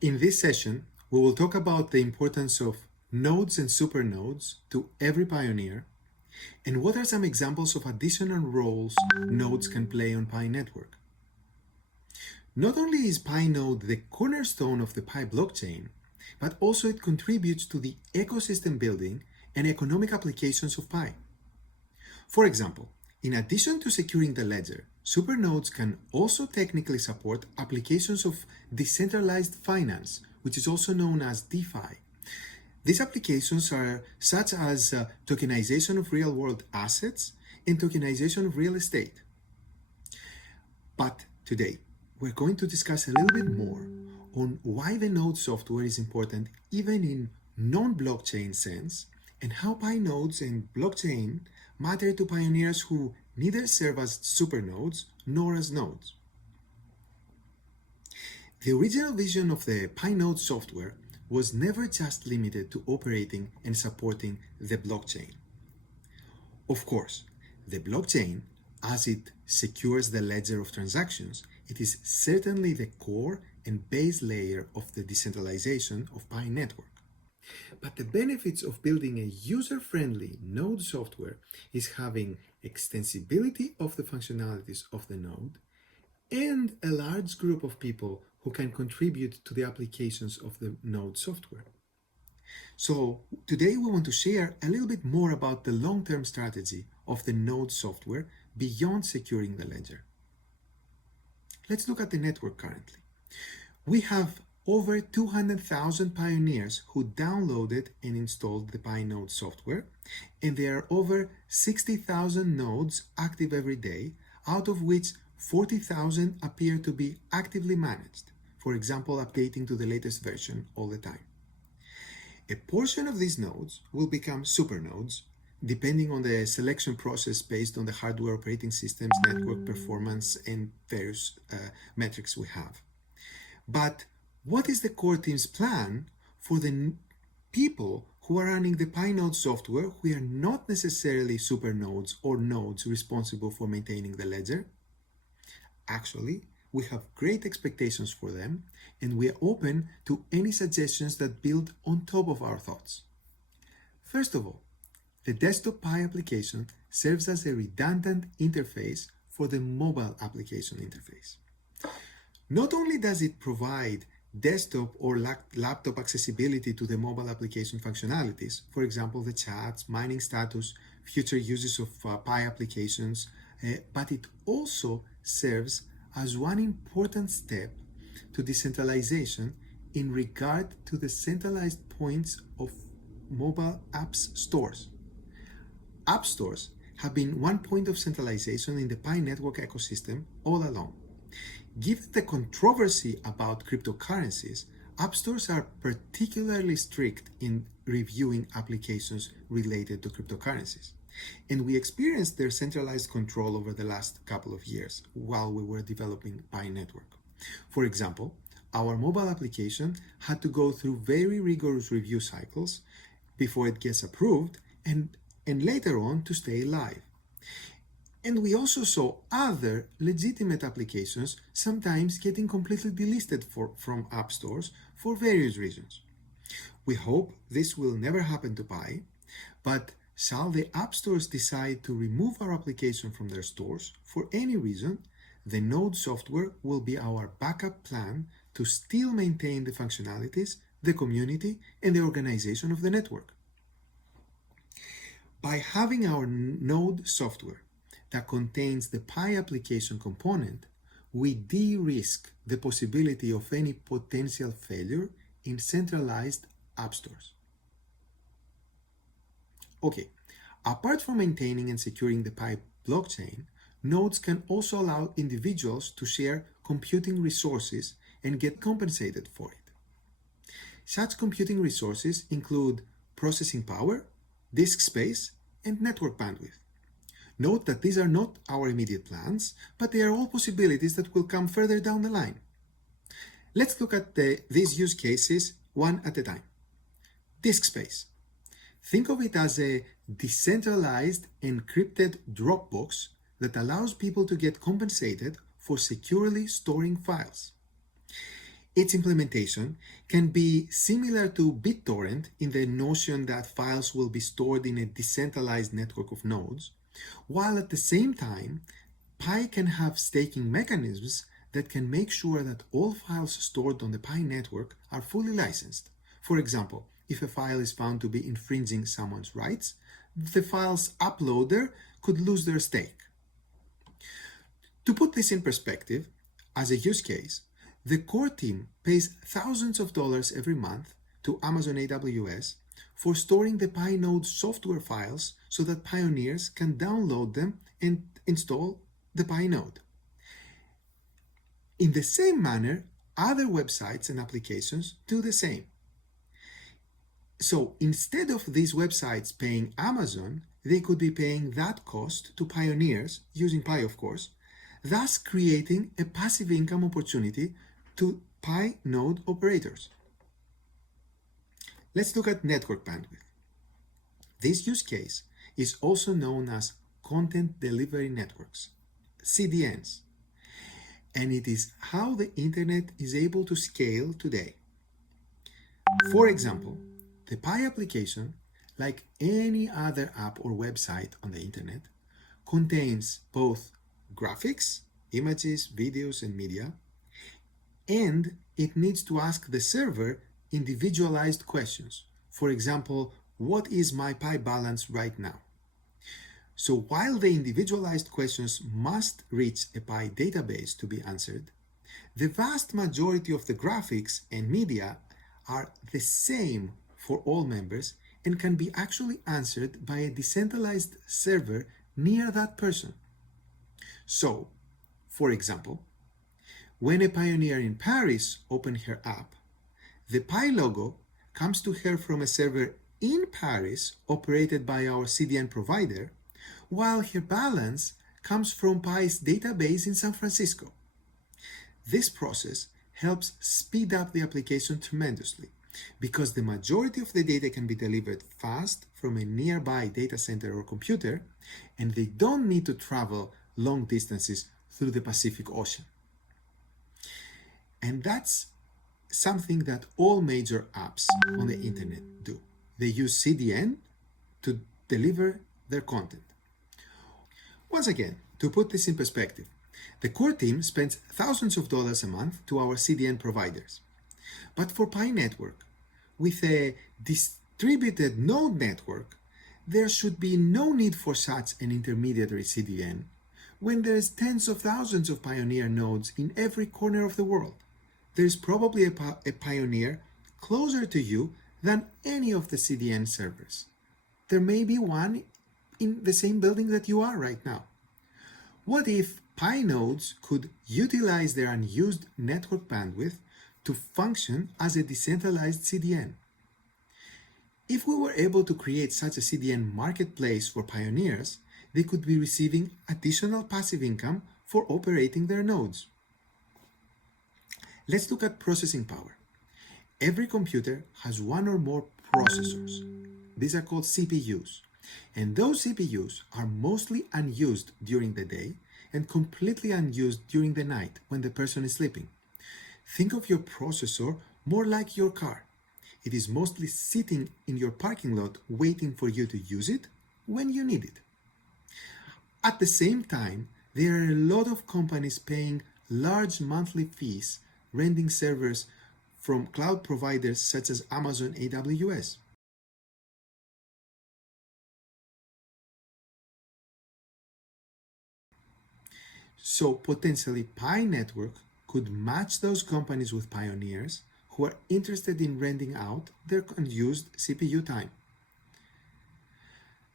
In this session, we will talk about the importance of nodes and supernodes to every pioneer, and what are some examples of additional roles nodes can play on Pi network. Not only is Pi node the cornerstone of the Pi blockchain, but also it contributes to the ecosystem building and economic applications of Pi. For example, in addition to securing the ledger, supernodes can also technically support applications of decentralized finance, which is also known as DeFi. These applications are such as tokenization of real-world assets and tokenization of real estate. But today, we're going to discuss a little bit more on why the node software is important even in non-blockchain sense, and how Pi nodes and blockchain matter to pioneers who neither serve as supernodes nor as nodes. The original vision of the Pi node software was never just limited to operating and supporting the blockchain. Of course, the blockchain, as it secures the ledger of transactions, it is certainly the core and base layer of the decentralization of Pi network. But the benefits of building a user-friendly node software is having extensibility of the functionalities of the node and a large group of people who can contribute to the applications of the node software. So today we want to share a little bit more about the long-term strategy of the node software beyond securing the ledger. Let's look at the network currently. We have over 200,000 pioneers who downloaded and installed the Pi node software, and there are over 60,000 nodes active every day, out of which 40,000 appear to be actively managed, for example, updating to the latest version all the time. A portion of these nodes will become supernodes, depending on the selection process based on the hardware operating systems, network performance, and various metrics we have. But what is the core team's plan for the people who are running the Pi node software who are not necessarily supernodes or nodes responsible for maintaining the ledger? Actually, we have great expectations for them, and we are open to any suggestions that build on top of our thoughts. First of all, the desktop Pi application serves as a redundant interface for the mobile application interface. Not only does it provide desktop or laptop accessibility to the mobile application functionalities, for example, the chats, mining status, future uses of Pi applications, but it also serves as one important step to decentralization in regard to the centralized points of mobile apps stores. App stores have been one point of centralization in the Pi network ecosystem all along. Given the controversy about cryptocurrencies, app stores are particularly strict in reviewing applications related to cryptocurrencies. And we experienced their centralized control over the last couple of years while we were developing Pi network. For example, our mobile application had to go through very rigorous review cycles before it gets approved and later on to stay live. And we also saw other legitimate applications sometimes getting completely delisted from app stores for various reasons. We hope this will never happen to Pi, but shall the app stores decide to remove our application from their stores for any reason, the node software will be our backup plan to still maintain the functionalities, the community, and the organization of the network. By having our node software that contains the Pi application component, we de-risk the possibility of any potential failure in centralized app stores. Okay, apart from maintaining and securing the Pi blockchain, nodes can also allow individuals to share computing resources and get compensated for it. Such computing resources include processing power, disk space, and network bandwidth. Note that these are not our immediate plans, but they are all possibilities that will come further down the line. Let's look at these use cases one at a time. Disk space. Think of it as a decentralized encrypted Dropbox that allows people to get compensated for securely storing files. Its implementation can be similar to BitTorrent in the notion that files will be stored in a decentralized network of nodes, while at the same time, Pi can have staking mechanisms that can make sure that all files stored on the Pi network are fully licensed. For example, if a file is found to be infringing someone's rights, the file's uploader could lose their stake. To put this in perspective, as a use case, the core team pays thousands of dollars every month to Amazon AWS for storing the Pi node software files so that pioneers can download them and install the Pi node. In the same manner, other websites and applications do the same. So instead of these websites paying Amazon, they could be paying that cost to pioneers, using Pi of course, thus creating a passive income opportunity to Pi node operators. Let's look at network bandwidth. This use case is also known as Content Delivery Networks, CDNs, and it is how the internet is able to scale today. For example, the Pi application, like any other app or website on the internet, contains both graphics, images, videos, and media, and it needs to ask the server individualized questions. For example, what is my Pi balance right now? So while the individualized questions must reach a Pi database to be answered, the vast majority of the graphics and media are the same for all members and can be actually answered by a decentralized server near that person. So, for example, when a pioneer in Paris opens her app, the Pi logo comes to her from a server in Paris operated by our CDN provider, while her balance comes from Pi's database in San Francisco. This process helps speed up the application tremendously because the majority of the data can be delivered fast from a nearby data center or computer, and they don't need to travel long distances through the Pacific Ocean. And that's something that all major apps on the internet do. They use CDN to deliver their content. Once again, to put this in perspective, the core team spends thousands of dollars a month to our CDN providers. But for Pi Network, with a distributed node network, there should be no need for such an intermediary CDN when there's tens of thousands of pioneer nodes in every corner of the world. There's probably a pioneer closer to you than any of the CDN servers. There may be one in the same building that you are right now. What if Pi nodes could utilize their unused network bandwidth to function as a decentralized CDN? If we were able to create such a CDN marketplace for pioneers, they could be receiving additional passive income for operating their nodes. Let's look at processing power. Every computer has one or more processors. These are called CPUs. And those CPUs are mostly unused during the day and completely unused during the night when the person is sleeping. Think of your processor more like your car. It is mostly sitting in your parking lot waiting for you to use it when you need it. At the same time, there are a lot of companies paying large monthly fees renting servers from cloud providers such as Amazon AWS. So potentially Pi Network could match those companies with pioneers who are interested in renting out their unused CPU time.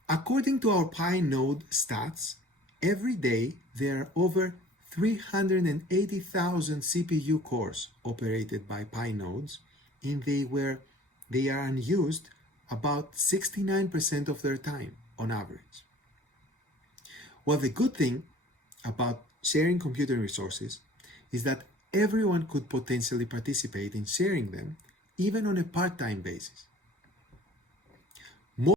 According to our Pi node stats, every day there are over 380,000 CPU cores operated by Pi nodes, and they are unused about 69% of their time on average. Well, the good thing about sharing computing resources is that everyone could potentially participate in sharing them, even on a part-time basis.